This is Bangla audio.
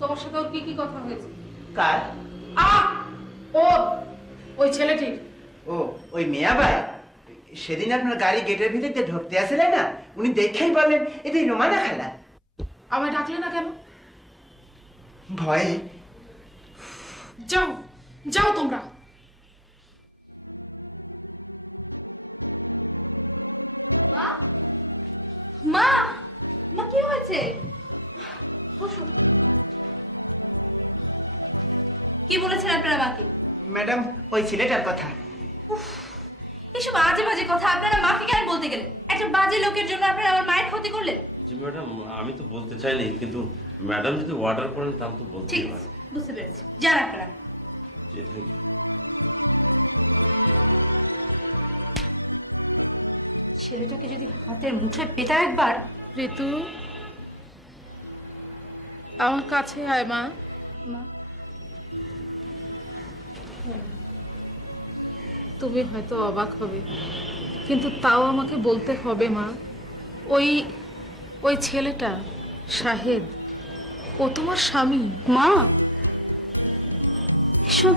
তোমার সাথে ওর কি কি কথা হয়েছে? কার? ও ওই ছেলেটির। ও ওই মিয়া ভাই, সেদিন আপনার গাড়ি গেটের ভিতর দিয়ে ঢুকতে আসলে না, উনি দেখেই বলেন এটাই রোমানা খালা। আমায় ডাকলে না কেন? ভয়ে। যাও যাও তোমরা। মা, মা কি হয়েছে? বসো। কি বলেছেন আপনারা মাকে? ম্যাডাম ওই ছেলেটার কথা। এসব আজে বাজে কথা আপনারা মাকে কেন বলতে গেলেন? একটা বাজে লোকের জন্য আপনারা আমার মায়ের ক্ষতি করলেন। জি ম্যাডাম, আমি তো বলতে চাইনি, কিন্তু ম্যাডাম যদি অর্ডার করেন তাহলে তো বলতে ঠিক হয়। আছে, বুঝতে পেরেছি, যান আপনারা। জি থ্যাংক ইউ। ছেলেটাকে যদি হাতের মুঠোয় পেতা একবার। ঋতু, আমার কাছে আয় মা। মা, তুমি হয়তো অবাক হবে, কিন্তু তাও আমাকে বলতে হবে মা। ওই ছেলেটা শাহেদ, ও তোমার স্বামী। মা, এসব